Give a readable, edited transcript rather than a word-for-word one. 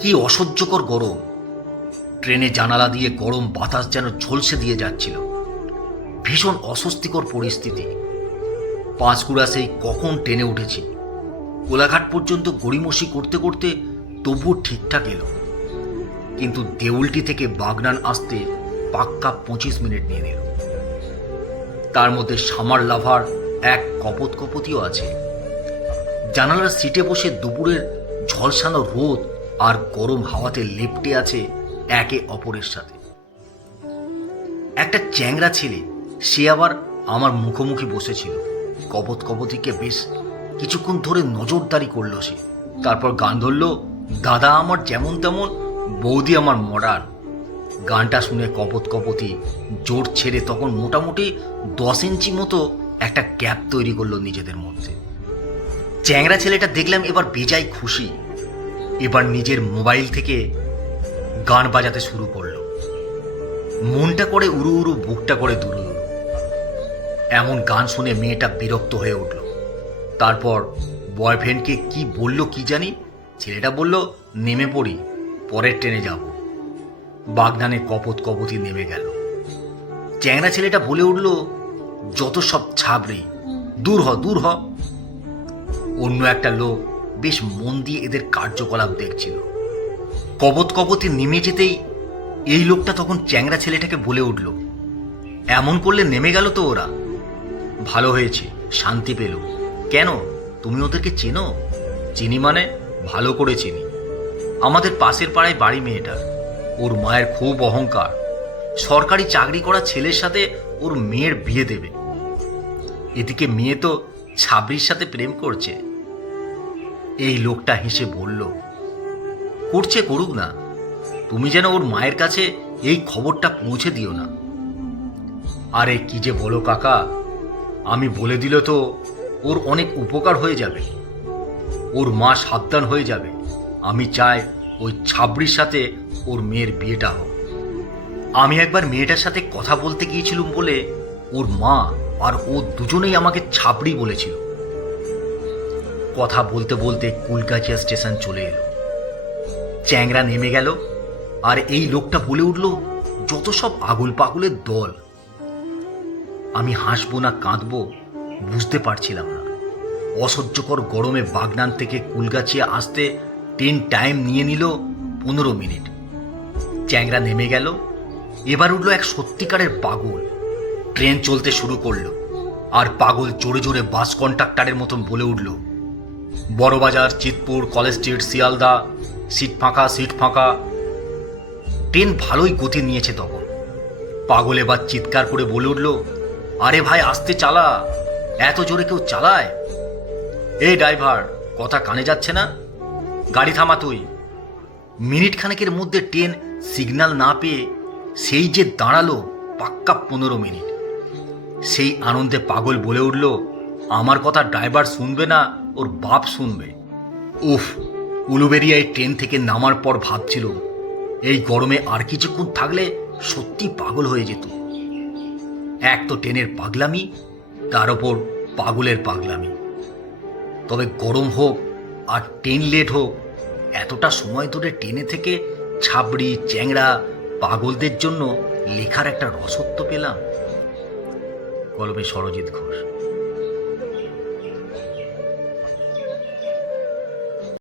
কি অসহ্যকর গরম। ট্রেনে জানালা দিয়ে গরম বাতাস যেন ঝলসে দিয়ে যাচ্ছিল। ভীষণ অস্বস্তিকর পরিস্থিতি। পাঁশকুড়া সেই কখন ট্রেনে উঠেছি, কোলাঘাট পর্যন্ত গড়িমসি করতে করতে তবুও ঠিকঠাক এলো। কিন্তু দেউলটি থেকে বাগনান আসতে পাক্কা 25 মিনিট নিয়ে নিল। তার মধ্যে সামার লাভার এক কপতিও আছে। জানালার সিটে বসে দুপুরের ঝলসানো রোদ আর গরম হাওয়াতে লেপ্টে আছে একে অপরের সাথে। একটা চ্যাংড়া ছেলে, সে আবার আমার মুখোমুখি বসেছিল। কপতিকে বেশ কিছুক্ষণ ধরে নজরদারি করলো সে। তারপর গান ধরল, দাদা আমার যেমন তেমন, বৌদি আমার মডার্ন। গানটা শুনে কপতি জোর ছেড়ে তখন মোটামুটি 10 ইঞ্চি মতো একটা গ্যাপ তৈরি করলো নিজেদের মধ্যে। চ্যাংড়া ছেলেটা দেখলাম এবার বেজায় খুশি। এবার নিজের মোবাইল থেকে গান বাজাতে শুরু করলো। মনটা করে উড়ু উড়ু, বুকটা করে দুরু দুরু। এমন গান শুনে মেয়েটা বিরক্ত হয়ে উঠল। তারপর বয়ফ্রেন্ডকে কি বলল কি জানি, ছেলেটা বলল নেমে পড়ি, পরের ট্রেনে যাব। বাগনানে কপতি নেমে গেল। চ্যাংড়া ছেলেটা বলে উঠল, যত সব ছাবড়ি, দূর হ দূর হ। অন্য একটা লোক বেশ মন দিয়ে এদের কার্যকলাপ দেখছিল। কপতি নেমে যেতেই এই লোকটা তখন চ্যাংড়া ছেলেটাকে বলে উঠল, এমন করলে নেমে গেল তো ওরা। ভালো হয়েছে, শান্তি পেল। কেন, তুমি ওদেরকে চেনো? চিনি মানে ভালো করে চিনি। আমাদের পাশের পাড়ায় বাড়ি মেয়েটার। ওর মায়ের খুব অহংকার। সরকারি চাকরি করা ছেলের সাথে ওর মেয়ের বিয়ে দেবে। এদিকে মেয়ে তো ছাবড়ির সাথে প্রেম করছে। এই লোকটা হেসে বলল, করছে করুক না, তুমি যেন ওর মায়ের কাছে এই খবরটা পৌঁছে দিও না। আরে কি যে বলো কাকা, আমি বলে দিলে তো ওর অনেক উপকার হয়ে যাবে। ওর মা সাবধান হয়ে যাবে। আমি চাই ওই ছাবড়ির সাথে ওর মেয়ের বিয়েটা হোক। আমি একবার মেয়েটার সাথে কথা বলতে গিয়েছিলুম বলে ওর মা আর ও দুজনেই আমাকে ছাবড়ি বলেছিল। কথা বলতে বলতে কুলগাছিয়া স্টেশন চলে এলো। চ্যাংড়া নেমে গেল আর এই লোকটা বলে উঠল, যত সব আগুল পাগুলের দল। আমি হাসবো না কাঁদবো বুঝতে পারছিলাম না। অসহ্যকর গরমে বাগনান থেকে কুলগাছিয়া আসতে ট্রেন টাইম নিয়ে নিল 15 মিনিট। চ্যাংড়া নেমে গেল। এবার উঠল এক সত্যিকারের পাগল। ট্রেন চলতে শুরু করলো আর পাগল জোরে জোরে বাস কন্ডাক্টরের মতন বলে উঠল, Burrabazar, Chitpur, college street, Sealdah, seat ফাঁকা সিট ফাঁকা। ট্রেন ভালোই গতি নিয়েছে তখন। পাগল এবার চিৎকার করে বলে উঠল, আরে ভাই আস্তে চালা, এত জোরে কেউ চালায়? এই ড্রাইভার, কথা কানে যাচ্ছে না? গাড়ি থামা তুই। মিনিট খানেকের মধ্যে ট্রেন সিগন্যাল না পেয়ে সেই যে দাঁড়ালো পাক্কা 15 মিনিট। সেই আনন্দে পাগল বলে উঠল, আমার কথা ড্রাইভার শুনবে না, ওর বাপ শুনবে। উফ, উলুবেরিয়ায় ট্রেন থেকে নামার পর ভাবছিল এই গরমে আর কিছুক্ষণ থাকলে সত্যি পাগল হয়ে যেত। এক তো ট্রেনের পাগলামি, তার ওপর পাগলের পাগলামি। তবে গরম হোক আর ট্রেন লেট হোক, এতটা সময় ধরে ট্রেনে থেকে ছাবড়ি, চ্যাংড়া, পাগলদের জন্য লেখার একটা রসত্ব পেলাম। কলমে সরজিৎ ঘোষ।